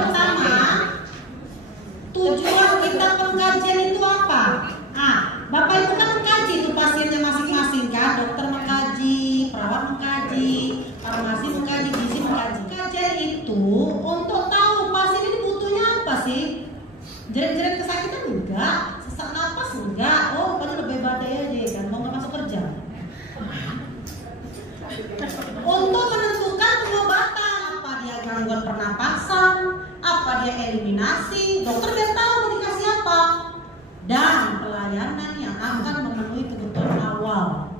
pertama, tujuan kita pengkajian itu apa? Bapak Ibu kan mengkaji itu pasiennya masing-masing kan, dokter mengkaji, perawat mengkaji, farmasi mengkaji, gizi mengkaji. Kajian itu untuk tahu pasien ini butuhnya apa sih? Jerit-jerit kesakitan enggak, sesak napas enggak, oh paling lebih badai aja kan, mau nggak masuk kerja. Untuk menentukan pengobatan, apa dia gangguan pernapasan, apa dia eliminasi, dokter biar tahu mau dikasih apa. Dan pelayanan yang akan memenuhi kebutuhan awal.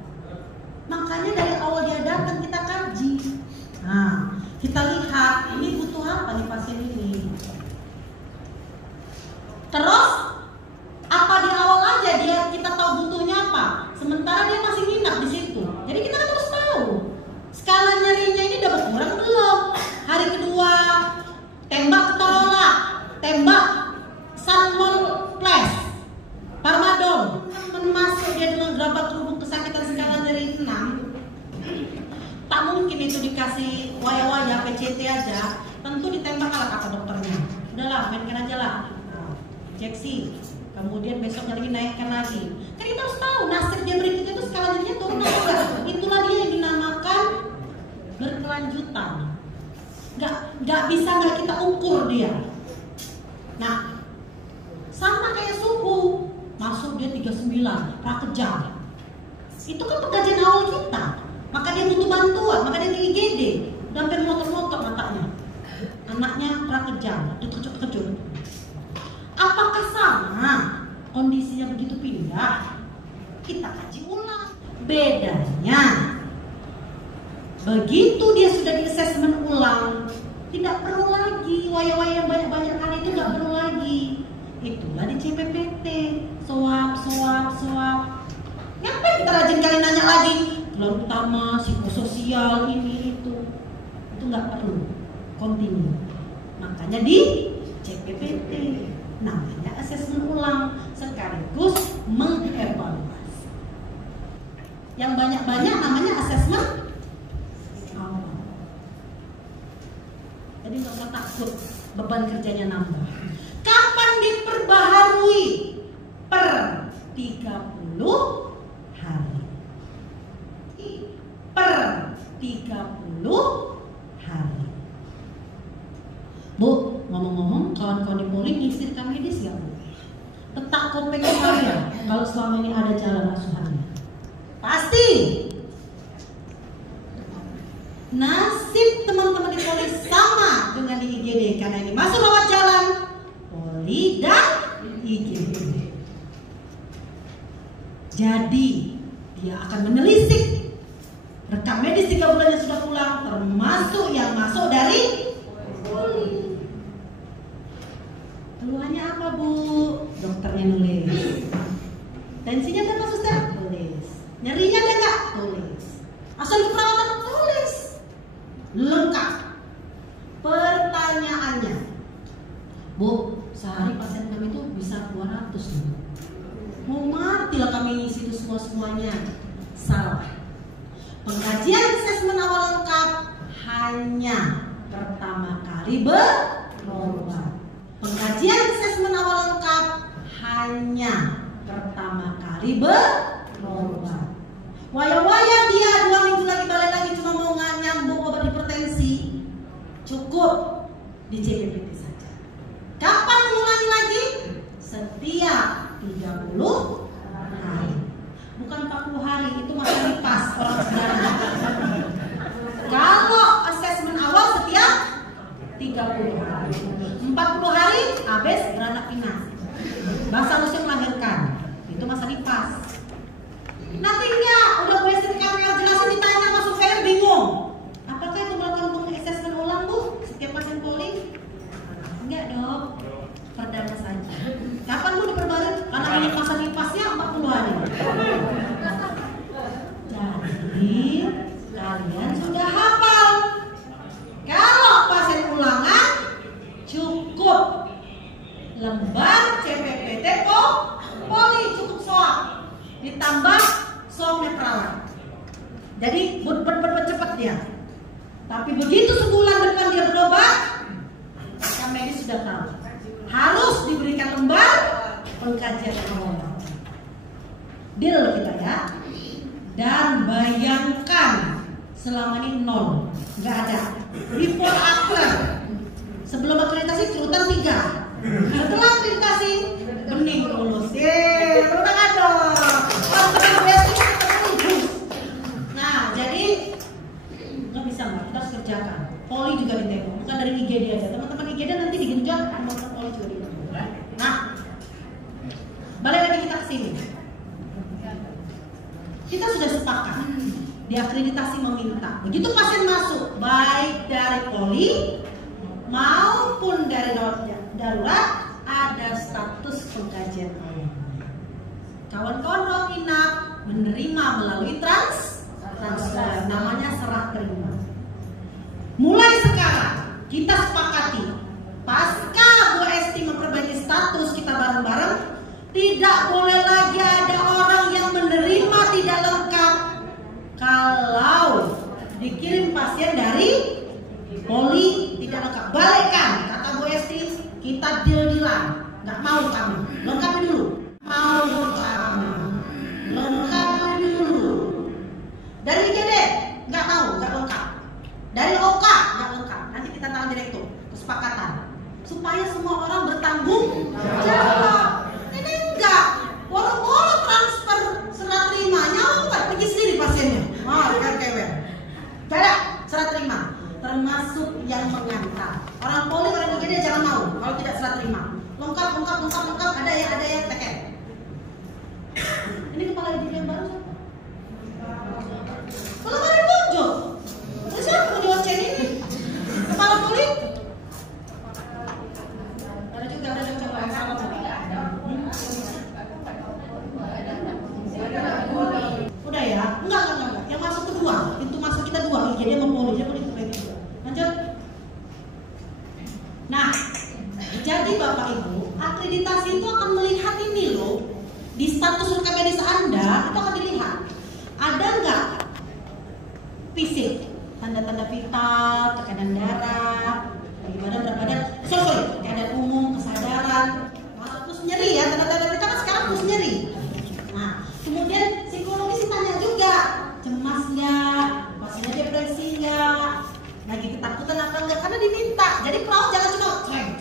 Makanya dari awal dia datang kita kaji. Kita lihat ini butuh apa nih pasien ini. Terus apa di awal aja kita tahu butuhnya apa. Sementara dia masih nginap di situ. Jadi kita kan harus tahu skala nyerinya ini udah berkurang belum. Hari kedua tembak ketolak, tembak salmon plus, Parmadol, masuk dia dengan gerabat kerubung kesakitan skala nyeri 6. Tak mungkin itu dikasih waya-waya PCT aja, tentu ditembak lah kata dokternya. Udahlah, mainkan aja lah, injeksi. Kemudian besoknya lagi naikkan lagi. Kan kita harus tahu nasib dia berikutnya itu skala nyerinya turun atau enggak. Itulah dia yang dinamakan berkelanjutan. Nggak bisa nggak kita ukur dia. Nah, sama kayak suhu. Masuk dia 39, prakejang. Itu kan pengkajian awal kita. Maka dia butuh bantuan, maka dia di IGD. Udah hampir motor-motor matanya. Anaknya prakejang, dikejut-kejut. Apakah sama kondisinya begitu pindah? Kita kaji ulang. Bedanya, begitu dia sudah di assessment ulang, tidak perlu lagi waya-waya yang banyak-banyak kali itu nggak perlu lagi. Itulah di CPPT, swab. Ngapain kita rajin kali nanya lagi? Keluar utama, psikososial, ini itu nggak perlu, continue. Makanya di CPPT namanya asesmen ulang sekaligus mengevaluasi. Yang banyak-banyak namanya asesmen awal. Jadi nggak usah takut beban kerjanya nambah. Kapan diperbaharui? Per 30 hari. Per 30 hari. Bu, ngomong-ngomong, kawan-kawan di Poli ngisi rekam medis ya, Bu? Letak kopek saya kalau selama ini ada jalan asuhannya. Pasti. Nasib teman-teman di Poli sama dengan di IGD karena ini masuk lewat jalan Poli dan IGD. Jadi dia akan menelisik rekam medis 3 bulan yang sudah pulang, termasuk yang masuk dari Poli. Keluhannya apa, Bu? Dokternya nulis. Tensinya berapa, Suster? Tulis. Nyerinya ada nggak? Tulis. Asal perawatan? Tulis. Lengkap. Pertanyaannya, Bu, sehari pasien kami itu bisa 200 nih. Mau matilah kami ngisi itu semuanya. Salah. Pengkajian asesmen awal lengkap hanya pertama kali berobat. Pengkajian asesmen awal lengkap hanya pertama kali berobat. Waya-waya dia 2 minggu lagi balik lagi cuma mau nyambung obat hipertensi, cukup di CPPT saja. Kapan mengulangi lagi? Setiap 30 hari. Bukan 40 hari, itu masih lipas orang sebenarnya. Kalau asesmen awal setiap 30 hari. 40 hari habis beranak pinak. Bahasa usia melahirkan. Itu masa lipas. Nanti enggak, udah gue kamera jelasin ditanya masuk saya bingung. Apakah itu melakukan asesmen ulang, Bu? Setiap pasien Poli? Enggak, Dok. Perdana saja. Kapan Bu diperbarui? Karena ini masa lipasnya 40 hari. Jadi kalian sudah hafal. Kalau pasien ulangan cukup lembar CPPT Poli, cukup swab ditambah swab netralan. Jadi cepet dia. Tapi begitu sebulan depan dia berobat, rekam medis sudah tahu. Harus diberikan lembar pengkajian awal. Deal kita ya. Dan bayangkan selama ini 0, nggak ada. Before after, sebelum akreditasi kerutan 3, setelah akreditasi bening lulus. Tepuk tangan dong. Nah, jadi nggak bisa mbak, kita harus kerjakan. Poli juga ditengok, bukan dari IGD aja. Teman-teman IGD nanti digenjot, teman-teman Poli juga ditengok. Nah, balik lagi kita ke sini. Kita sudah sepakat diakreditasi meminta. Begitu pasien masuk, baik dari Poli maupun dari darurat, ada status pengkajian awal. Kawan-kawan ruang inap menerima melalui transfer, namanya serah terima. Mulai sekarang kita sepakati, pasca Bu Esti memperbaiki status kita bareng-bareng, tidak boleh lagi ada orang yang menerima tidak lengkap kalau dikirim pasien dari Poli tidak lengkap. Balikkan, kata Bu Esti, kita deal-dealan. Nggak mau kamu, lengkapi dulu. Mau kamu, lengkapi dulu. Dari IGD, nggak mau, nggak lengkap. Dari OK, nggak lengkap. Nanti kita tangan direktur, kesepakatan. Supaya semua orang bertanggung jawab. Ini enggak, boro-boro transfer serah terima, nyawa pergi sendiri pasiennya. Kan kewer. Gak ada serah terima, termasuk yang mengantar. Orang Poli, orang IGD jangan mau kalau tidak serah terima. Lengkap, ada yang teken. Ini kepala IGD yang baru siapa? Kalau baru tunjuk, terus siapa mau diwacen ini? Kepala Poli? Ada juga coba. Udah ya? Enggak. Yang masuk kedua, pintu masuk kita 2, IGD sama Poli, dia boleh juga. Lanjut. Nah, jadi Bapak Ibu, akreditasi itu akan melihat ini loh. Di status rekam medis Anda itu akan dilihat. Ada nggak fisik, tanda-tanda vital, tekanan darah, berat badan, keadaan umum, kesadaran, terus nyeri ya, tanda-tanda vital kan sekarang terus nyeri. Nah, kemudian psikologis ditanya juga, cemas nggak, pasiennya depresi nggak, lagi ketakutan apa enggak, karena diminta. Jadi perawat jangan cuma treng,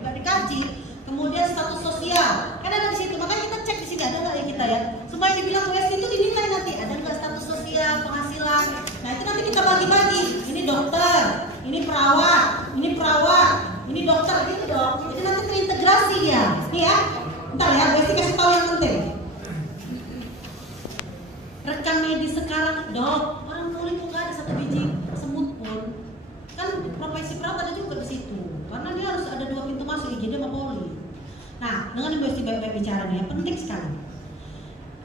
nggak dikaji. Kemudian status sosial, kan ada di situ, makanya kita cek di sini ada nggak ya kita ya, supaya dibilang WST itu dinilai nanti ada nggak status sosial, penghasilan. Nah itu nanti kita bagi-bagi, ini dokter, ini perawat, ini dokter gitu dong. Itu nanti terintegrasi ya, nih ya. Bentar ya, WST kasih tahu yang penting. Rekam medis sekarang, dok, orang Poli kok nggak ada 1 biji semut pun. Kan profesi perawat ada juga di situ, karena dia harus ada 2 pintu masuk, IGD sama Poli. Nah, dengan Ibu Esti baik-baik bicara nih, penting sekali.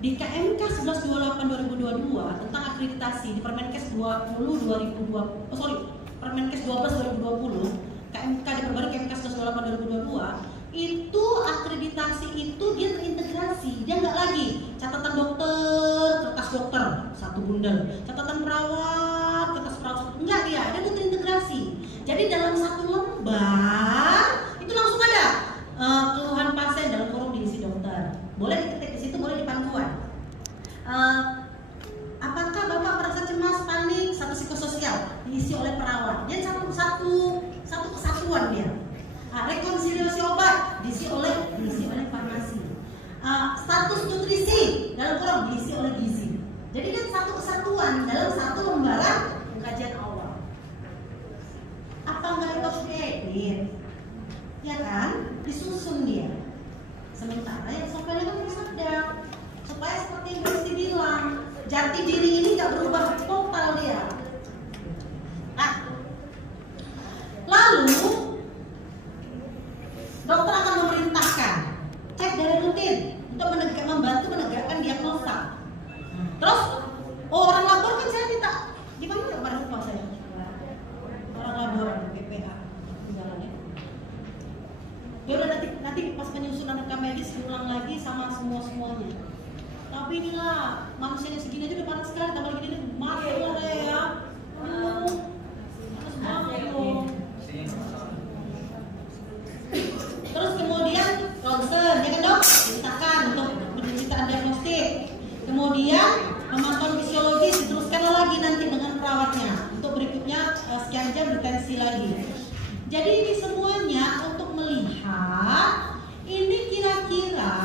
Di KMK 1128/2022 tentang akreditasi di Permenkes 12/2020, KMK diperbarui KMK 1128/2022, itu akreditasi itu dia terintegrasi, dia nggak lagi catatan dokter, kertas dokter 1 bundel, catatan perawat, kertas perawat, enggak dia terintegrasi. Jadi dalam 1 lembar itu langsung ada keluhan pasien dalam kurung diisi dokter. Boleh diketik di situ, boleh di pangkuan. Apakah Bapak merasa cemas, panik, satu psikososial diisi oleh perawat. Dia satu kesatuan dia. Rekonsiliasi obat diisi oleh farmasi. Status nutrisi dalam kurung diisi oleh gizi. Jadi kan satu kesatuan dalam 1 lembaran kajian awal. Apa enggak itu harus diedit? Ya kan, disusun dia. Sementara yang software kan disadap supaya seperti yang Gusti bilang, jati diri ini nggak berubah total dia. Nah, lalu dokter akan memerintahkan cek dari rutin untuk membantu menegakkan diagnosa. Terus, orang labor kan saya minta, gimana ya kemarin lupa saya? Orang labor BPH. Ya udah nanti pas penyusunan rekam medis diulang lagi sama semuanya. Tapi inilah manusianya segini aja udah panas sekali, tambah lagi ini mati lah ya. Panas banget loh. Jadi ini semuanya untuk melihat ini kira-kira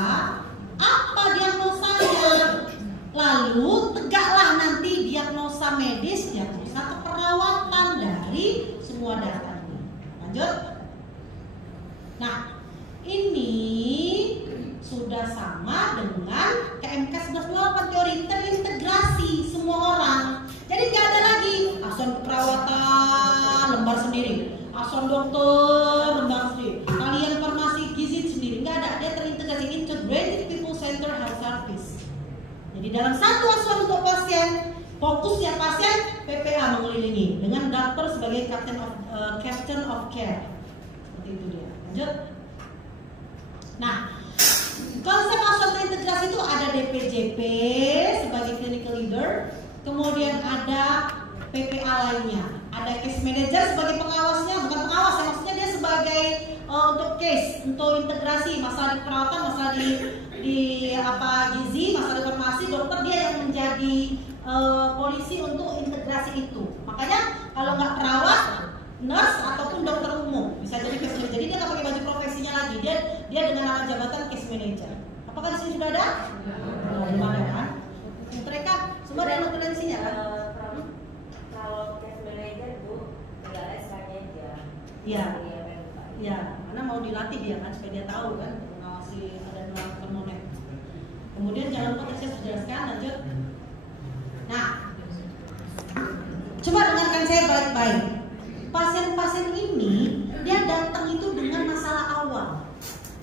apa diagnosanya. Lalu tegaklah nanti diagnosa medis, diagnosa keperawatan dari semua data ini. Lanjut. Nah, ini sudah sama dengan KMK 1128 teori terintegrasi semua orang. Jadi nggak ada lagi asuhan keperawatan lembar sendiri, asuhan dokter lembar sendiri, kalian farmasi gizi sendiri, nggak ada. Dia terintegrasi, integrated people center health service. Jadi dalam satu asuhan untuk pasien, fokusnya pasien, PPA mengelilingi dengan dokter sebagai captain of care. Seperti itu dia. Lanjut. Nah, konsep asuhan terintegrasi itu ada DPJP sebagai clinical leader, kemudian ada PPA lainnya, ada case manager sebagai pengawasnya, bukan pengawas, maksudnya dia sebagai untuk case, untuk integrasi masalah di perawatan, masalah di gizi, masalah di farmasi, dokter dia yang menjadi polisi untuk integrasi itu. Makanya kalau nggak perawat, nurse ataupun dokter umum bisa jadi case manager. Jadi dia nggak pakai baju profesinya lagi, dia dengan nama jabatan case manager. Apakah di sini sudah ada? Belum ada kan? Mereka semua ada notulensinya kan? Kalau case manager itu tinggal SK-nya aja. Iya. Iya, karena mau dilatih dia kan supaya dia tahu kan mengawasi ada melakukan monet. Kemudian jangan lupa saya jelaskan, lanjut. Nah, coba dengarkan saya baik-baik. Pasien-pasien ini dia datang itu dengan masalah awal.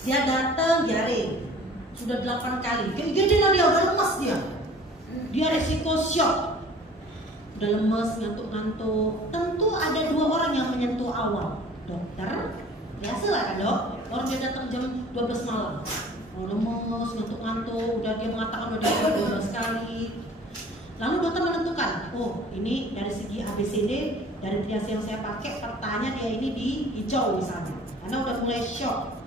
Dia datang diare, sudah 8 kali. Gede lah dia, udah lemas dia. Dia resiko shock, udah lemes, ngantuk-ngantuk. Tentu ada 2 orang yang menyentuh awal. Dokter, biasalah kan dok, orang dia datang jam 12 malam, lemes, ngantuk-ngantuk, udah dia mengatakan udah dia 12 kali. Lalu dokter menentukan, oh ini dari segi ABCD, dari triase yang saya pakai, petanya dia ini di hijau misalnya, karena udah mulai shock,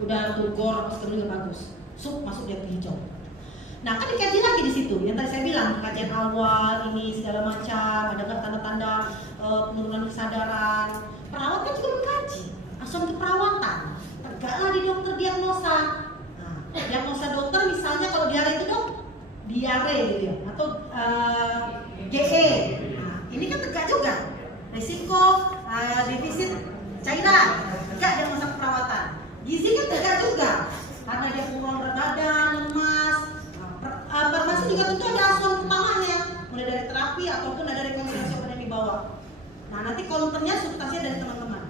udah turgor, skenernya bagus, masuk dia ke hijau. Nah kan dikaji lagi di situ, yang tadi saya bilang kajian awal ini segala macam, ada tanda-tanda penurunan kesadaran. Perawat kan juga mengkaji asuhan keperawatan, tegaklah di dokter diagnosa. Nah, diagnosa dokter misalnya kalau diare itu dok, diare gitu ya, atau GE. Nah, ini kan tegak juga, risiko defisit cairan, tegak diagnosa keperawatan. Gizi kan tegak juga, karena dia kurang berat badan, lemas. Farmasi juga tentu ada asuhan utamanya, mulai dari terapi ataupun ada rekomendasi obat yang dibawa. Nah nanti kontennya substansinya dari teman-teman.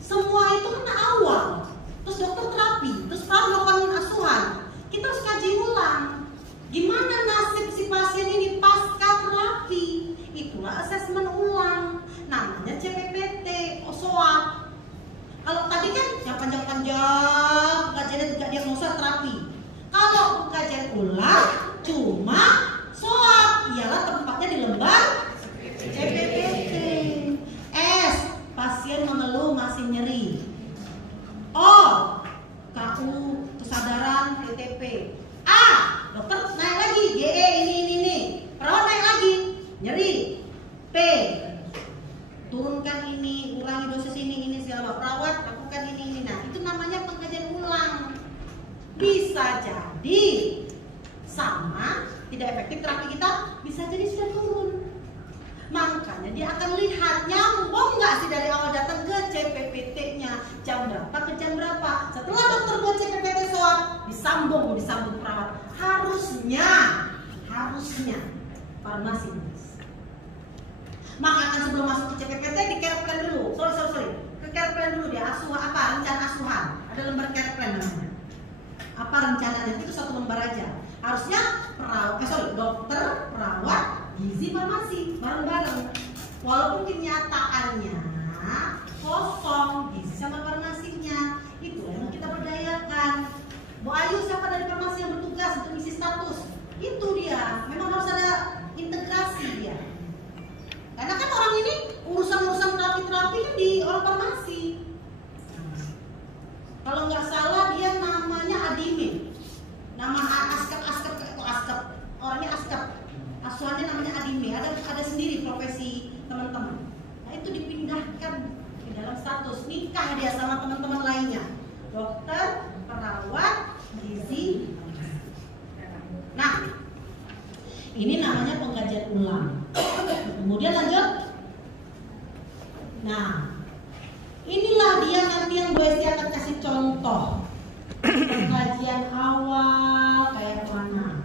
Semua itu kan awal, terus dokter terapi, terus melakukan asuhan. Kita harus kaji ulang, gimana nasib si pasien ini pasca terapi. Itulah asesmen ulang, namanya CPPT, SWOT. Kalau tadi kan yang panjang-panjang, kajiannya tidak diagnosa terapi. Kalau kajian ulang, cuma SWOT, ialah tempatnya di lembar CPPT. S, pasien mengeluh masih nyeri. O, KU kesadaran TTP. A, dokter naik lagi GE ini. Perawat naik lagi nyeri. P, turunkan ini, ulangi dosis ini segala. Perawat lakukan ini. Nah itu namanya pengkajian ulang. Bisa jadi sama, tidak efektif terapi kita, bisa jadi sudah turun. Makanya dia akan lihat nyambung nggak sih dari awal datang ke CPPT-nya, jam berapa ke jam berapa. Setelah dokter buat CPPT SWOT, disambung perawat. Harusnya farmasi. Maka kan sebelum masuk ke CPPT di care plan dulu. Sorry. Ke care plan dulu dia rencana asuhan. Ada lembar care plan namanya. Apa rencananya? Itu satu lembar aja. Harusnya dokter, perawat, gizi, farmasi bareng-bareng. Walaupun kenyataannya kosong gizi sama farmasinya, itu yang kita berdayakan. Bu Ayu siapa dari farmasi yang bertugas untuk mengisi status? Itu dia. Memang harus ada integrasi dia. Karena kan orang ini urusan terapi kan di orang farmasi. Kalau nggak salah dia namanya Adimi. Nama Askep, orangnya Askep. Asuhannya namanya Adimi. Ada sendiri profesi teman-teman. Nah itu dipindahkan di dalam nikah dia sama teman-teman lainnya, dokter, perawat, gizi. Nah, ini namanya pengkajian ulang. Kemudian lanjut. Nah, inilah dia nanti yang Bu Esti akan kasih contoh. Pengkajian awal kayak mana?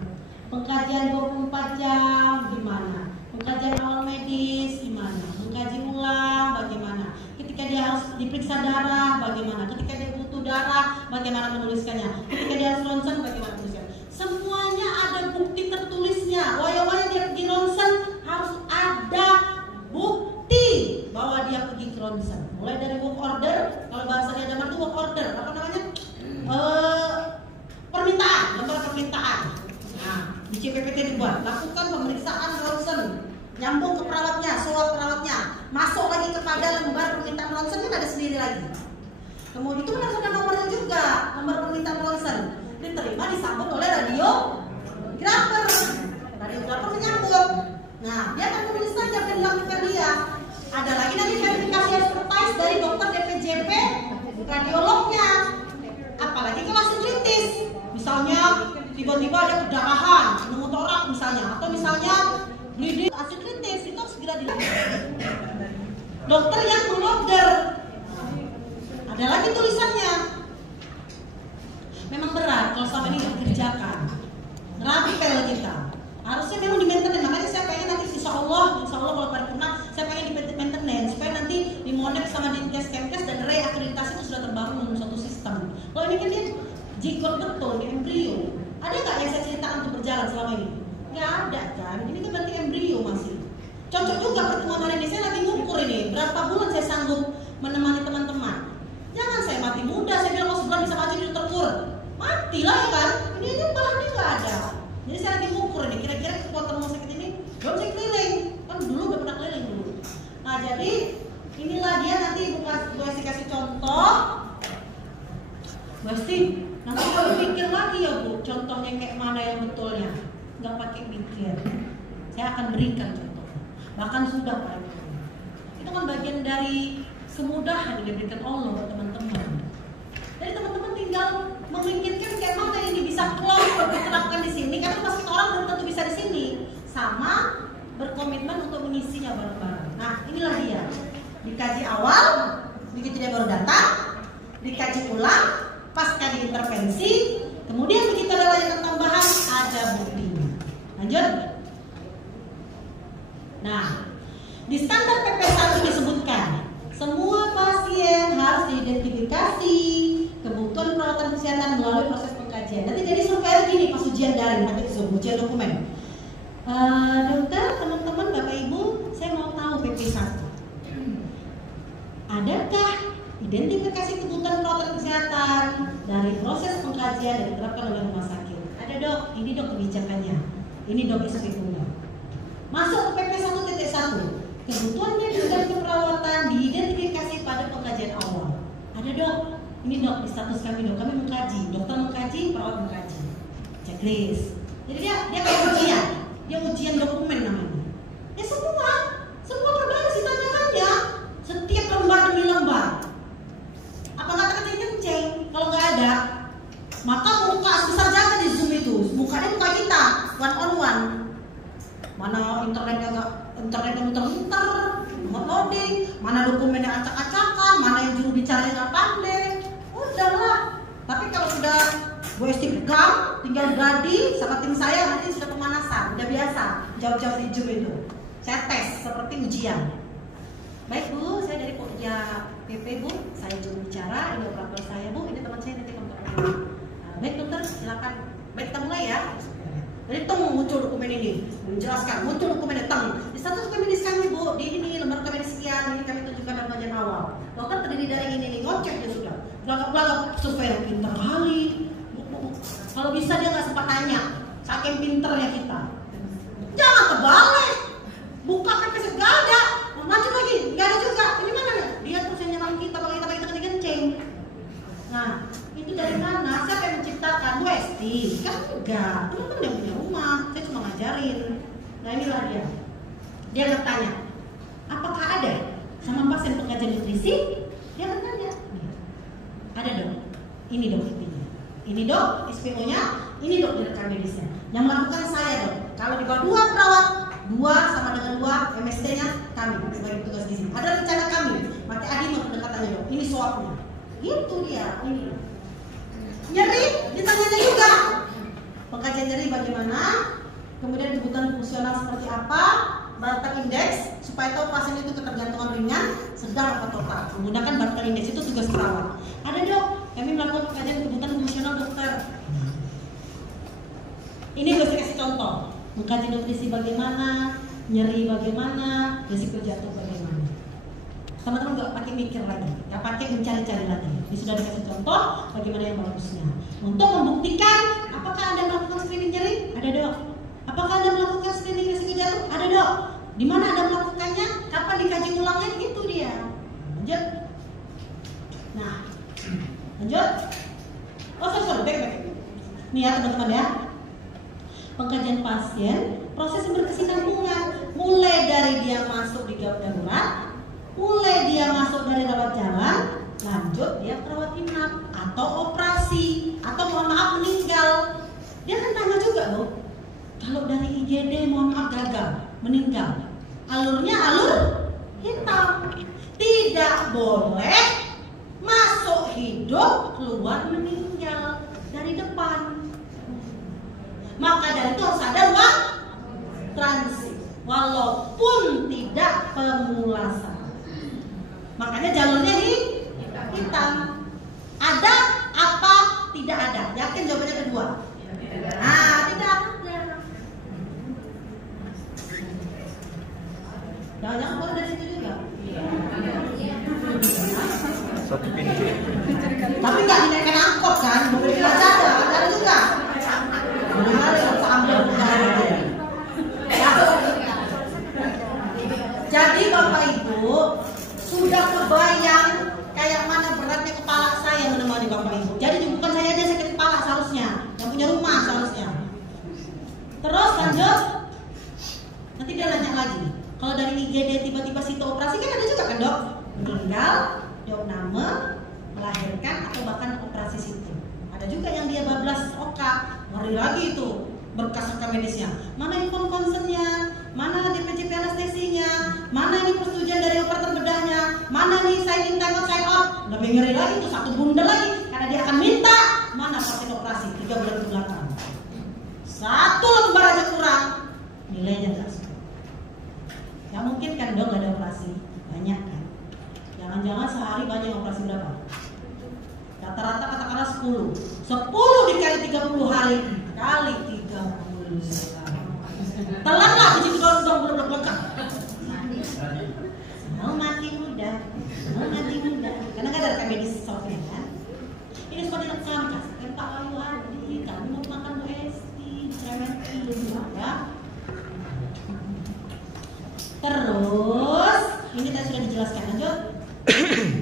Pengkajian 24 jam gimana? Pengkajian awal medis gimana? Mengkaji ulang bagaimana? Ketika dia harus diperiksa darah bagaimana? Ketika dia butuh darah bagaimana menuliskannya? Ketika dia harus ronsen bagaimana menuliskannya? Semuanya ada bukti tertulisnya. Waya-waya dia pergi ronsen harus ada bukti bahwa dia pergi ke ronsen. Mulai dari work order, kalau bahasa dia ada itu work order, apa namanya? Permintaan, lembar permintaan. Nah, di CPPT dibuat, lakukan pemeriksaan ronsen, nyambung ke perawatnya, soal perawatnya, masuk lagi kepada lembar permintaan ronsen kan ada sendiri lagi. Kemudian itu harus ada nomornya juga, nomor permintaan ronsen, diterima disambung oleh radiografer. Radiografer menyambung. Nah, dia akan menulis saja apa yang dilakukan dia. Ada lagi nanti verifikasi expertise dari dokter DPJP, radiolognya. Apalagi kalau langsung kritis, misalnya tiba-tiba ada perdarahan, pneumotorak misalnya, atau misalnya bleeding, hasil kritis itu harus segera dilakukan. Dokter yang mengorder, ada lagi tulisannya. Memang berat kalau selama ini dikerjakan, rapel kita. Harusnya memang di maintenance, makanya saya pengen nanti insya Allah kalau paripurna saya pengen di maintenance supaya nanti dimonek sama Dinkes Kemkes dan reakreditasi itu sudah terbangun dalam suatu sistem. Kalau ini kan dia jigot betul, di embrio. Ada nggak yang saya ceritakan untuk berjalan selama ini? Nggak ada kan? Ini kan berarti embrio masih. Cocok juga pertemuan hari ini. Saya lagi ngukur ini berapa bulan saya sanggup menemani teman-teman. Jangan saya mati muda. Saya bilang kalau sebulan bisa maju di terukur. Matilah ya kan? Ini bahannya nggak ada. Jadi saya lagi ngukur ini. Kira-kira kekuatan rumah sakit ini belum saya keliling. Kan dulu udah pernah keliling dulu. Nah jadi inilah dia nanti Bu Esti kasih contoh. Bu Esti, nanti kalau pikir lagi ya Bu, contohnya kayak mana yang betulnya. Nggak pakai mikir. Saya akan berikan contoh. Bahkan sudah Pak. Itu kan bagian dari kemudahan yang diberikan Allah buat teman-teman. Jadi teman-teman tinggal memikirkan kayak mana ini bisa close diterapkan di sini. Karena pasti orang belum tentu bisa di sini. Sama berkomitmen untuk mengisinya bareng-bareng. Nah inilah dia. Dikaji awal, begitu dia baru datang, dikaji ulang, pasca diintervensi, kemudian begitu ada layanan tambahan, ada buktinya. Lanjut. Nah, di standar PP1 disebutkan semua pasien harus diidentifikasi kebutuhan perawatan kesehatan melalui proses pengkajian. Nanti jadi survei gini pas ujian daring, nanti ujian dokumen. Dokter, teman-teman, Bapak Ibu, saya mau tahu PP1. Adakah identifikasi kebutuhan perawatan kesehatan dari proses pengkajian yang diterapkan oleh rumah sakit? Ada dok, ini dok kebijakannya, ini dok SPU-nya. Masuk ke PP1.1, kebutuhan dan keperawatan diidentifikasi pada pengkajian awal. Ada dok, ini dok di status kami dok, kami mengkaji, dokter mengkaji, perawat mengkaji, checklist. Jadi dia kayak ujian, dia ujian dokumen namanya. Ya semua terbaris ditanyakannya, setiap lembar demi lembar. Apa nggak kenceng-kenceng? Kalau nggak ada, maka muka sebesar jangan di Zoom itu, mukanya muka kita, one on one. Mana internetnya muter-muter, loading, mana dokumennya acak-acakan, mana yang juru bicaranya nggak pandai. Udahlah. Tapi kalau sudah Bu Esti pegang, tinggal Gadi sama tim saya nanti sudah pemanasan, udah biasa jawab-jawab di Zoom itu. Saya tes seperti ujian. Baik Bu, saya dari Pokja PP Bu, saya juru bicara, ini operator saya Bu, ini teman saya nanti kontak. Baik dokter, silakan. Baik kita mulai ya. Jadi muncul dokumen ini, menjelaskan, muncul dokumen datang. Di status klinis kami Bu, di ini lembar kami sekian, ini kami tunjukkan dalam bagian awal. Dokter terdiri dari ini, ngocek dia sudah. Belakang-belakang survei yang pintar kali. Kalau bisa dia nggak sempat nanya, saking pinternya kita. Jangan kebalik, buka PP nggak ada, lanjut lagi, nggak ada juga. Ini mana ya? Dia terus yang nyerang kita, kalau kita kencing. Nah, itu dari mana? Siapa yang menciptakan? Bu Esti? Kan enggak, itu kan dia punya rumah. Saya cuma ngajarin. Nah inilah dia. Dia akan tanya, apakah ada sama pasien pengkajian nutrisi? Dia akan tanya. Ada dok, ini dok IP-nya, ini dok SPO-nya, ini dok direkam medisnya. Yang melakukan saya dok. Kalau di bawah 2 perawat, 2 sama dengan 2 MST-nya kami sebagai tugas di sini. Ada rencana kami, mati Adi mau pendekatannya dok. Ini swabnya, gitu dia. Ini nyeri, ditanyanya juga. Pengkajian nyeri bagaimana? Kemudian kebutuhan fungsional seperti apa? Barter Index supaya tahu pasien itu ketergantungan ringan, sedang atau total. Menggunakan Barter Index itu tugas perawat. Ada dok, kami melakukan kajian kebutuhan fungsional dokter. Ini gue kasih contoh. Mengkaji nutrisi bagaimana, nyeri bagaimana, risiko jatuh bagaimana. Teman-teman nggak pakai mikir lagi, nggak pakai mencari-cari lagi. Ini sudah dikasih contoh bagaimana yang bagusnya. Untuk membuktikan, apakah Anda melakukan screening nyeri? Ada dok. Apakah Anda melakukan screening risiko jatuh? Ada dok. Di mana Anda melakukannya? Kapan dikaji ulangnya? Itu dia. Lanjut. Nah, lanjut. Oh sorry, back. Nih ya teman-teman ya. Pengkajian pasien, proses berkesinambungan, mulai dari dia masuk di gawat darurat, mulai dia masuk dari rawat jalan, lanjut dia perawat inap atau operasi, atau mohon maaf meninggal. Dia kan tanya juga loh. Kalau dari IGD mohon maaf gagal, meninggal, alurnya alur hitam, tidak boleh masuk hidup, keluar meninggal dari depan. Maka dari itu harus ada ruang transit, walaupun tidak pemulasaran. Makanya jalurnya hitam. Ada apa tidak ada? Yakin jawabannya kedua? Nah, tidak ada. Jangan-jangan baru dari situ juga. Satu pintu. Tapi nggak dinaikkan angkot kan? Mobil tidak ada juga. Jadi Bapak Ibu sudah kebayang kayak mana beratnya kepala saya menemani Bapak Ibu. Jadi bukan saya aja sakit kepala seharusnya, yang punya rumah seharusnya. Terus lanjut, nanti dia nanya lagi. Kalau dari IGD tiba-tiba situ operasi kan ada juga kan dok? Meninggal, dok nama, melahirkan atau bahkan operasi situ. Ada juga yang dia bablas oka, ngeri lagi itu berkas rekam medisnya. Mana inform concernnya, mana DPJP anestesinya, mana ini persetujuan dari operator bedahnya, mana nih sign in time out sign out. Lebih ngeri lagi itu satu bundel lagi karena dia akan minta mana pasien operasi 3 bulan ke belakang. 1 lembar aja kurang, nilainya nggak sesuai. Nggak mungkin kan dong nggak ada operasi, banyak kan? Jangan-jangan sehari banyak operasi berapa? Rata-rata katakanlah 10 dikali 30 hari kali 30. Telan lah biji kedong belum lekat. Mau mati muda. Karena nggak ada rekam medis softnya kan. Ini semua direkam kan Pak Ayu Adi, kami mau makan Bu Esti, ceremetin ya. Terus ini tadi sudah dijelaskan, lanjut.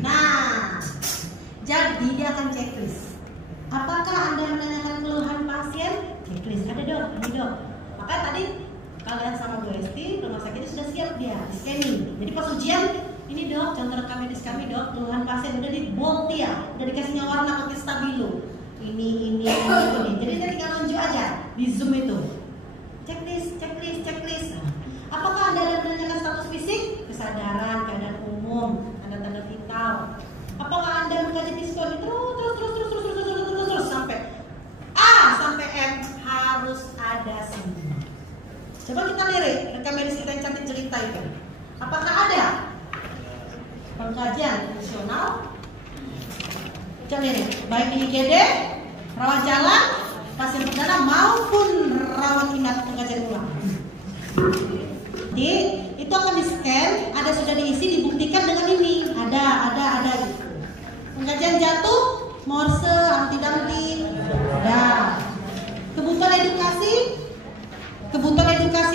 Nah, jadi dia akan checklist. Apakah Anda menanyakan keluhan pasien? Checklist. Ada dok, ini dok. Maka tadi kalian sama Bu Esti, rumah sakit itu sudah siap dia di scanning. Jadi pas ujian, ini dok, contoh rekam medis kami dok, keluhan pasien udah di bold ya, udah dikasihnya warna pakai stabilo. Ini. Jadi dia tinggal nunjuk aja di Zoom itu. Checklist. Apakah Anda ada menanyakan status fisik, kesadaran, keadaan umum, tanda-tanda vital? Apakah Anda mengkaji psikologi terus sampai A sampai M harus ada semua. Coba kita lirik rekam medis kita yang cantik cerita itu. Apakah ada pengkajian fungsional? Coba lirik baik di IGD, rawat jalan, pasien perdana maupun rawat inap pengkajian ulang. Jadi itu akan di scan, ada sudah diisi, dibuktikan dengan ini. Ada gitu. Pengkajian jatuh, morse, anti-dumping, ada. Kebutuhan edukasi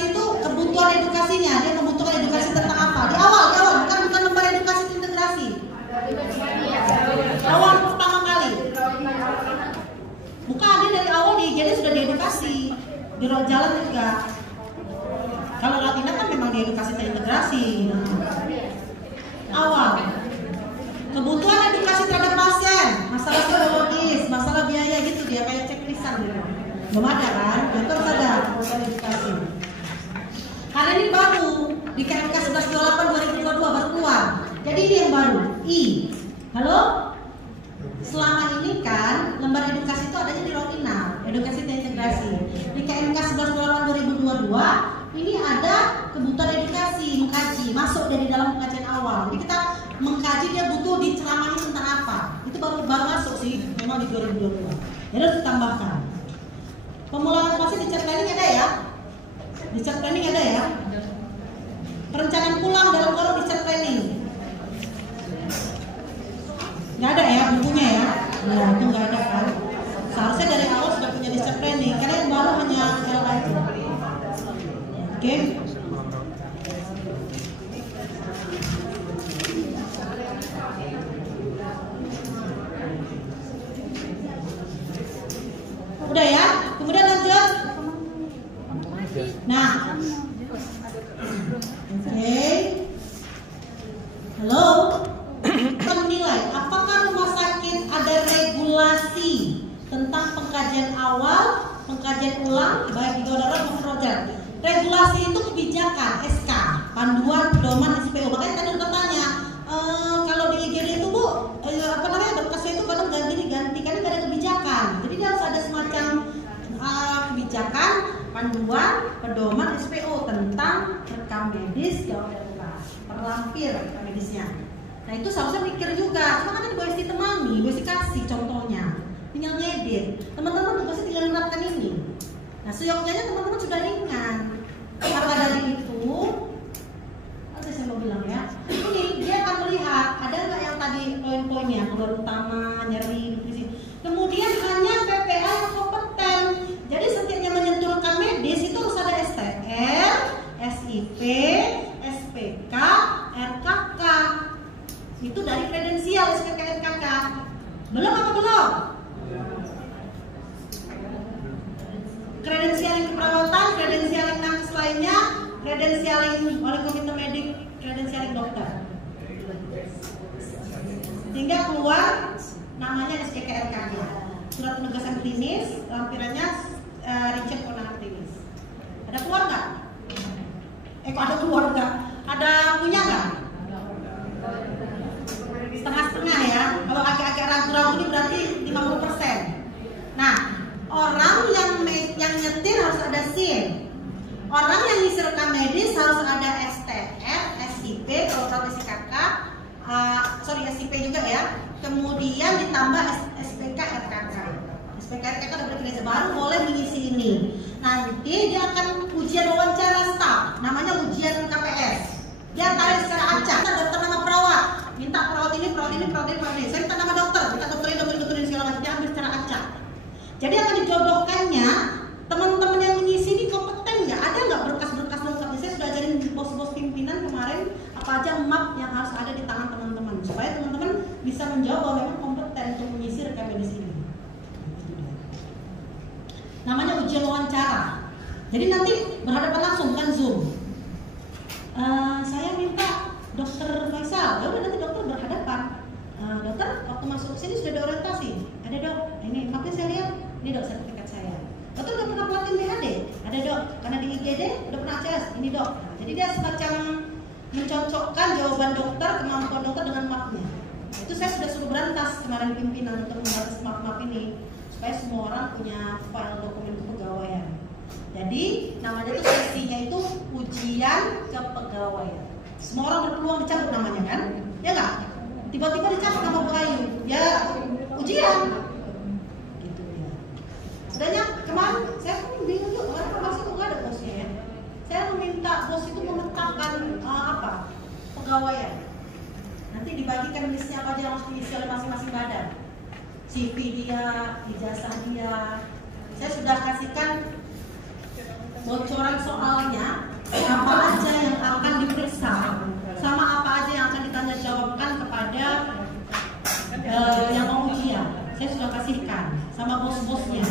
itu kebutuhan edukasinya. Dia membutuhkan edukasi tentang apa? Di awal, bukan lembar edukasi integrasi. Awal pertama kali. Bukan, dia dari awal di IGD sudah diedukasi. Di rawat jalan juga. Kalau Latina kan memang diedukasi terintegrasi. Awal. Kebutuhan edukasi terhadap pasien, masalah Belum ada kan? Itu harus ada kuota edukasi. Karena ini baru di KMK 1128 2022 baru keluar. Jadi ini yang baru. I. Halo? Selama ini kan lembar edukasi itu adanya di Rotinal, edukasi terintegrasi. Di KMK 1128 2022 ini ada kebutuhan edukasi, mengkaji, masuk dari dalam pengajian awal. Jadi kita mengkaji dia butuh diceramahi tentang apa. Itu baru masuk sih, memang di 2022. Jadi harus ditambahkan. Pemulangan masih di chat planning ada ya? Di chat planning ada ya? Perencanaan pulang dalam kolom di chat planning. Nggak ada ya bukunya ya? Nah itu nggak ada kan? Seharusnya dari awal sudah punya di chat planning. Karena yang baru hanya L aja. Oke? Udah ya? Kemudian lanjut. Nah, oke. Halo. Kita menilai apakah rumah sakit ada regulasi tentang pengkajian awal, pengkajian ulang, baik di darurat maupun roja. Regulasi itu kebijakan SK, panduan pedoman SPO. Makanya tadi udah tanya, kalau di IGD itu Bu, apa namanya berkasnya itu kadang ganti karena nggak ada kebijakan. Jadi dia harus ada semacam kebijakan, panduan, pedoman SPO tentang rekam medis, gawat darurat, terlampir rekam medisnya. Nah itu seharusnya mikir juga, cuma kan ini boleh ditemani, boleh dikasih contohnya, tinggal ngedit. Teman-teman tugasnya tinggal menerapkan ini. Nah seyogyanya teman-teman sudah ingat. Maka dari itu, apa saya mau bilang ya, ini dia akan melihat ada nggak yang tadi poin-poinnya, keluar utama, nyeri, nutrisi. Kemudian hanya PPA yang kompeten. Jadi setiapnya menyentuh rekam medis itu harus ada STR, SIP, SPK, RKK. Itu dari kredensial SPK RKK. Belum apa belum? Kredensialing keperawatan, kredensialing nakes lainnya, kredensialing oleh komite medik, kredensialing dokter. Hingga keluar namanya SPK RKK. Surat penugasan klinis, lampirannya rincian kewenangan klinis. Ada keluar nggak? Kok ada keluar nggak? Ada punya nggak? Setengah-setengah ya. Kalau agak-agak ragu-ragu ini berarti 50%. Nah, orang yang nyetir harus ada SIM. Orang yang ngisi rekam medis harus ada STR, SIP, kalau SIKK, SIP juga ya. Kemudian ditambah SPK RKK. SPK RKK udah berkinerja baru boleh mengisi ini. Nanti dia akan ujian wawancara staf, namanya ujian KPS. Dia tarik secara acak, daftar nama perawat, minta perawat ini. Saya minta nama dokter, minta dokter ini segala macam. Dia ambil secara acak. Jadi akan dijodohkannya teman-teman yang mengisi ini kompeten nggak? Ada nggak berkas-berkas lengkap? Saya sudah ajarin bos-bos pimpinan kemarin apa aja map yang harus ada di tangan teman-teman supaya teman-teman bisa menjawab bahwa memang kompeten untuk mengisi rekam medis ini. Namanya ujian wawancara. Jadi nanti berhadapan langsung bukan Zoom. Saya minta Dokter Faisal. Ya udah nanti dokter berhadapan. Dokter waktu masuk sini sudah ada orientasi. Ada dok. Ini mapnya saya lihat. Ini dok sertifikat saya. Dokter udah pernah pelatihan BHD? Ada dok. Karena di IGD udah pernah ACS. Ini dok. Jadi dia semacam mencocokkan jawaban dokter, kemampuan dokter dengan mapnya. Itu saya sudah suruh berantas kemarin pimpinan untuk membatas map-map ini supaya semua orang punya file dokumen kepegawaian. Jadi namanya itu sesinya itu ujian kepegawaian. Semua orang berpeluang dicabut namanya kan? Ya nggak? Tiba-tiba dicabut nama Bu Ayu. Ya ujian. Gitu ya. Sebenarnya kemarin saya pun bingung juga kemarin informasi kok nggak ada bosnya ya. Saya meminta bos itu memetakan pegawaian. Nanti dibagikan listnya apa aja yang harus diisi oleh masing-masing badan. CV dia, ijazah dia. Saya sudah kasihkan bocoran soalnya, apa aja yang akan diperiksa, sama apa aja yang akan ditanya jawabkan kepada yang mau ujian. Saya sudah kasihkan sama bos-bosnya.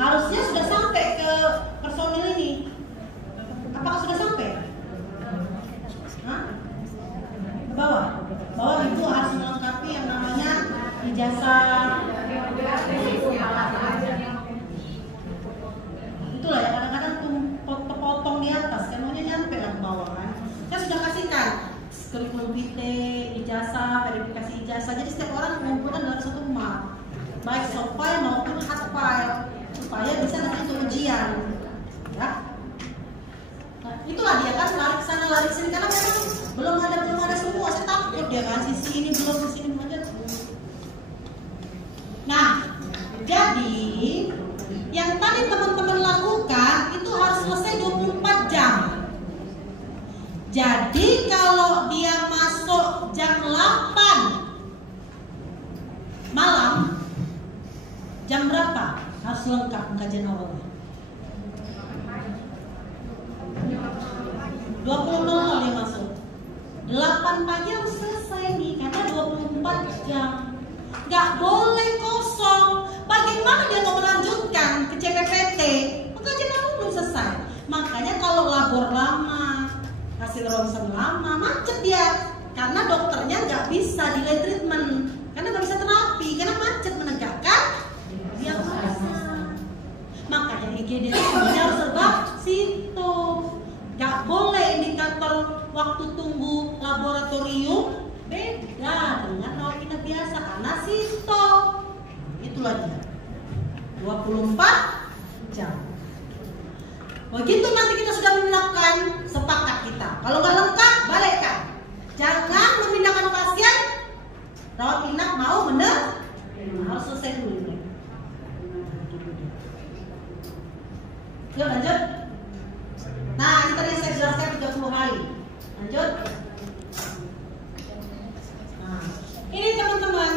Harusnya sudah sampai ke personil ini. Apakah sudah sampai? Hah? Ke bawah. Bawah itu harus melengkapi yang namanya ijazah. Itulah ya, kadang-kadang tuh potong di atas, kan maunya nyampe lah ke bawah kan. Saya sudah kasihkan kurikulum vitae, ijazah, verifikasi ijazah. Jadi setiap orang mengumpulkan dalam satu rumah, baik soft file maupun hard file, supaya bisa nanti untuk ujian. Ya. Nah, itulah dia kan lari sana lari sini karena memang belum ada semua. Saya takut dia kan sisi ini belum, sisi ini belum aja. Nah, jadi yang tadi teman-teman lakukan itu harus selesai 24 jam. Jadi kalau dia masuk jam 8 malam, jam berapa harus lengkap kajian awalnya? 20.00 dia masuk. 8 pagi harus selesai nih karena 24 jam. Gak boleh kosong. Bagaimana dia mau melanjutkan ke CPPT? Pengajian awal belum selesai. Makanya kalau labor lama, hasil ronsen lama, macet dia. Karena dokternya nggak bisa delay treatment, karena nggak bisa terapi, karena macet menegakkan diagnosa. Makanya IGD semuanya harus serba situng. Nggak boleh indikator waktu tunggu laboratorium beda dengan rawat inap biasa karena situng. Itulah dia. 24 jam. Begitu nanti kita sudah memindahkan, sepakat kita. Kalau nggak lengkap, balikkan. Jangan memindahkan pasien rawat inap mau bener, harus selesai dulu. Yuk lanjut. Nah ini tadi saya jelaskan 30 hari. Lanjut. Nah, ini teman-teman.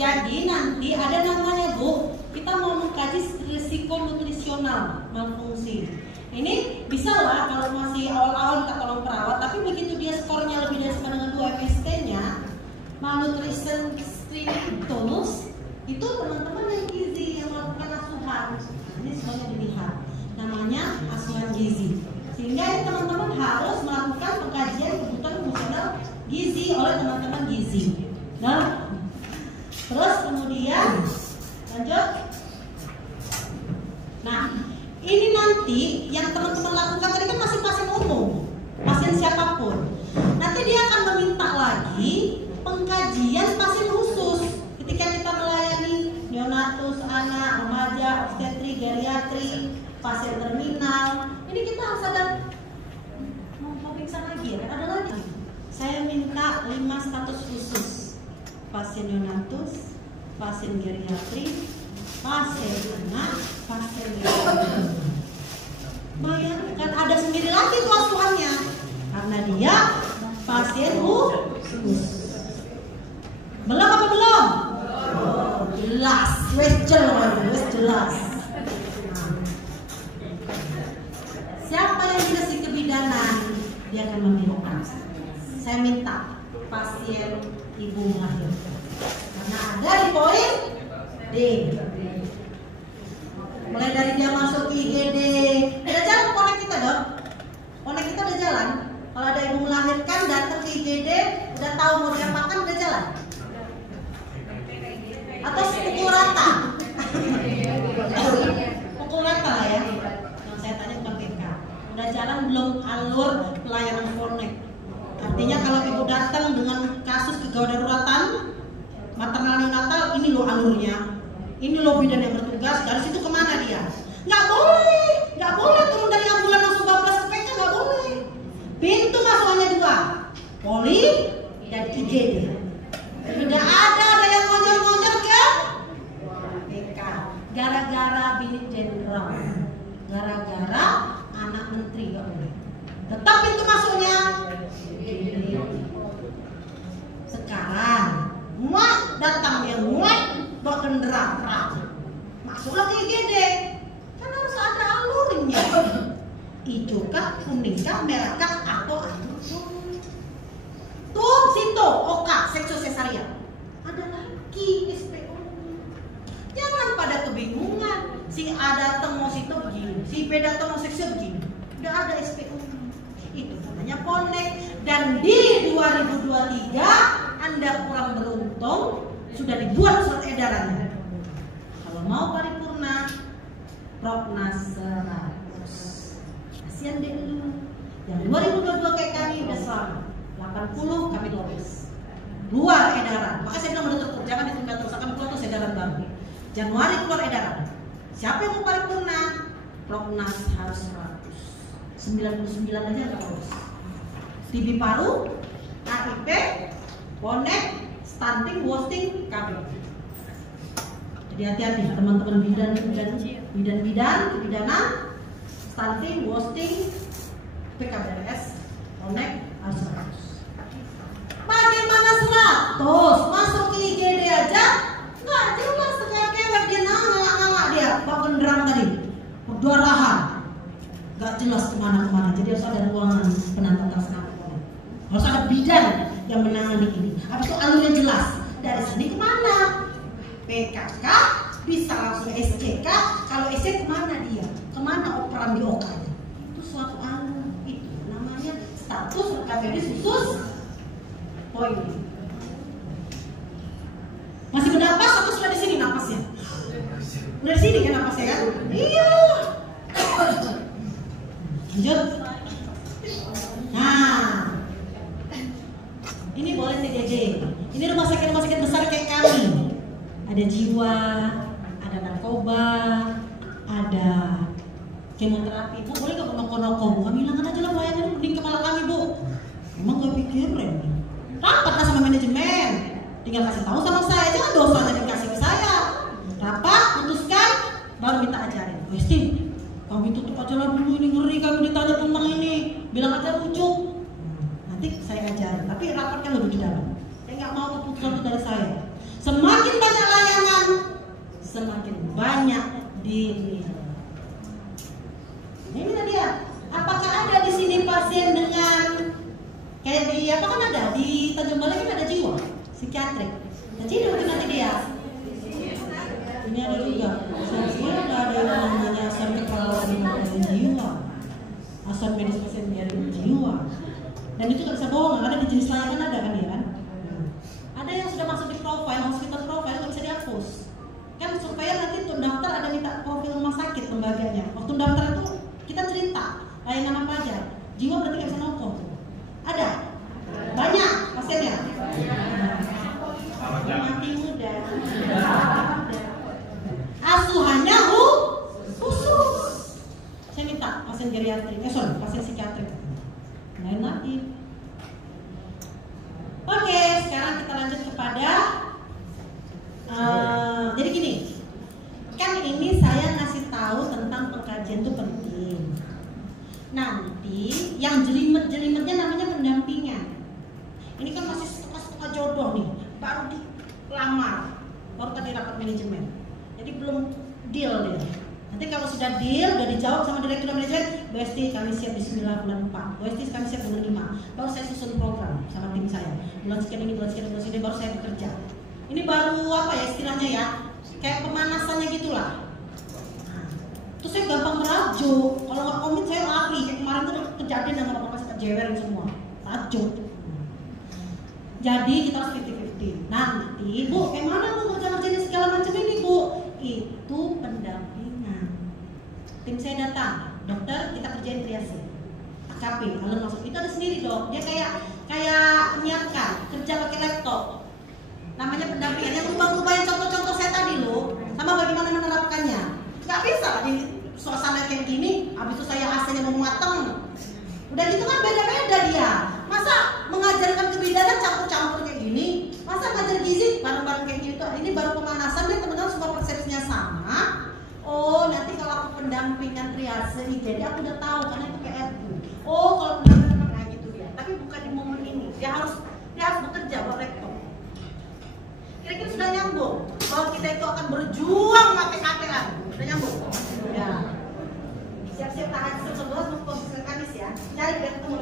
Jadi nanti ada namanya Bu, kita mau mengkaji risiko nutrisional malfungsi. Ini bisa lah kalau masih awal-awal kita tolong perawat, tapi begitu dia skornya lebih dari sama dengan 2 MSK-nya, malnutrition screening tools, itu teman-teman yang gizi yang melakukan asuhan. Ini semuanya dilihat, namanya asuhan gizi. Sehingga ini teman-teman harus melakukan pengkajian kebutuhan fungsional gizi oleh teman-teman gizi. Nah, terus kemudian lanjut. Nah, ini nanti yang teman-teman lakukan tadi kan masih pasien umum, pasien siapapun. Nanti dia akan meminta lagi pengkajian pasien khusus ketika kita melayani neonatus, anak, remaja, obstetri, geriatri, pasien terminal. Ini kita harus ada mau pingsan lagi ya, ada lagi. Saya minta 5 status khusus: pasien neonatus, pasien geriatri, pasien anak, pasien geriatri. Bayangkan ada sendiri lagi tuh asuhannya karena dia pasien khusus. Belum apa belum? Jelas, wes jelas. Siapa yang dikasih kebidanan dia akan meminta. Saya minta pasien ibu melahirkan karena ada di poin D. Mulai dari dia masuk IGD, udah jalan konek kita dong. Konek kita udah jalan. Kalau ada ibu melahirkan datang ke IGD, udah tahu mau diapakan, udah jalan. Atau pukul rata. Pukul rata lah ya. Yang saya tanya bukan PK. Udah jalan belum alur pelayanan konek. Artinya kalau ibu datang dengan kasus kegawat daruratan maternal neonatal, ini loh alurnya. Ini loh bidan yang bertugas, dari situ kemana dia? Nggak boleh turun dari ambulan langsung bablas ke PK, nggak boleh. Pintu masuknya 2, poli dan IGD. Tidak ada yang ngojor-ngojor ke PK. Gara-gara binik jenderal, gara-gara anak menteri nggak boleh. Tetap pintu masuknya IGD. Sekarang muat datang yang muat bawa kendaraan masuklah ke IGD, kan harus ada alurnya, hijau kah, kuning kah, merah kah, atau tuh situ oka seksu sesarian ada lagi SPO. Jangan pada kebingungan, si A datang mau situ begini, si B datang mau seksu begini, udah ada SPO. Itu namanya konek. Dan di 2023 Anda kurang beruntung, sudah dibuat surat edarannya. Kalau mau paripurna, Prognas 100. Kasian deh lu. Yang 2022 kayak kami udah selamat. 80 kami lolos. Luar edaran. Maka saya bilang udah tutup, jangan ditunda terus, akan keluar terus edaran baru. Januari keluar edaran. Siapa yang mau paripurna? Prognas harus 100. 99 aja nggak lolos. TB paru, KIP, bonek, stunting, wasting, KB. Jadi hati-hati teman-teman bidan-kebidanan, stunting, wasting, PKBRS, bonek harus 100. Bagaimana 100? Masuk ke IGD aja nggak jelas, sekewek dia nangak dia, Pak Genderang tadi, perdarahan, nggak jelas kemana-kemana. Jadi harus ada ruangan penanganan tersangka. Harus ada bidan yang menangani ini. Habis itu alurnya jelas. Dari sini kemana? PKK bisa langsung SCK. Kalau SCK kemana dia? Kemana operan di OK? Itu suatu alur. Itu namanya status RKPD khusus poin. Masih bernapas atau sudah di sini napasnya? Udah di sini kan napasnya kan? Iya. Lanjut. Nah. Ini boleh TDD. Ini rumah sakit besar kayak kami. Ada jiwa, ada narkoba, ada kemoterapi. Bu, boleh nggak noko-noko? Bu, kami hilangkan aja lah pelayanan, mending kepala kami, Bu. Emang gak pikirin. Rapat lah sama manajemen. Tinggal kasih tahu sama saya, jangan dosanya dikasih ke saya. Rapat, putuskan, baru minta ajarin. Westi, kami tutup aja lah dulu, ini ngeri kami ditanya tentang ini. Bilang aja rujuk. Nanti saya ajarin, tapi rapatkan lebih di dalam. Saya nggak mau keputusan itu dari saya. Semakin banyak layanan, semakin banyak diri. Nah, ini tadi ya. Apakah ada di sini pasien dengan kayak di apa kan ada di Tanjung Balai kan ada jiwa psikiatrik. Jadi nanti dia. Ini ada juga. Saya ada yang namanya asal keperawatan jiwa, asal medis pasien dari jiwa. Dan itu nggak bisa bohong, karena di jenis layanan ada kan ya kan? Ada yang sudah masuk di profile, hospital profile nggak bisa dihapus. Kan supaya nanti untuk daftar ada minta profil rumah sakit lembaganya. Waktu daftar itu kita cerita layanan apa aja. Jiwa berarti nggak bisa nongkrong. Ada? Banyak pasiennya? Mati muda. Asuhannya khusus. Saya minta pasien geriatrik, pasien psikiatrik. Lain lagi. Oke, sekarang kita lanjut kepada jadi gini, kan ini saya ngasih tahu tentang pengkajian itu penting. Nanti yang jelimet-jelimetnya namanya pendampingan. Ini kan masih setengah jodoh nih, baru dilamar, baru tadi rapat manajemen. Jadi belum deal dia. Nanti kalau sudah deal, udah dijawab sama direktur manajemen, Bu Esti kami siap bismillah bulan 4, Bu Esti kami siap bulan 5. Baru saya susun program sama tim saya. Bulan sekian ini, bulan sekian ini, baru saya bekerja. Ini baru apa ya istilahnya ya, kayak pemanasannya gitulah. Terus saya gampang merajuk. Kalau nggak komit saya lari. Kayak kemarin tuh kejadian dengan bapak saya jewerin semua, rajuk. Jadi kita harus 50-50. Nanti Bu, mana Bu ngerjain segala macam ini Bu? Itu pendampingan. Tim saya datang, dokter kita kerjain triase. AKP, alun masuk itu ada sendiri dok. Dia kayak menyiapkan kerja pakai laptop. Namanya pendampingan. Yang rubah-rubahin contoh-contoh saya tadi loh, sama bagaimana menerapkannya. Gak bisa lah di suasana kayak gini. Habis itu saya AC-nya mau mateng. Udah gitu kan beda-beda dia. Masa mengajarkan kebidanan campur-campur kayak gini? Masa ngajar gizi bareng-bareng kayak gitu? Ini baru pemanasan deh teman-teman, semua persepsinya sama. Oh nanti kalau aku pendampingan triase nih, jadi aku udah tahu karena itu PR-ku. Oh kalau pendampingan kayak gitu dia. Tapi bukan di momen ini. Dia harus bekerja buat rektor. Kira-kira sudah nyambung bahwa kita itu akan berjuang mati-matian. Sudah nyambung? Ya. Siap-siap tahan 11 mau posisi kanis ya. Cari biar ketemu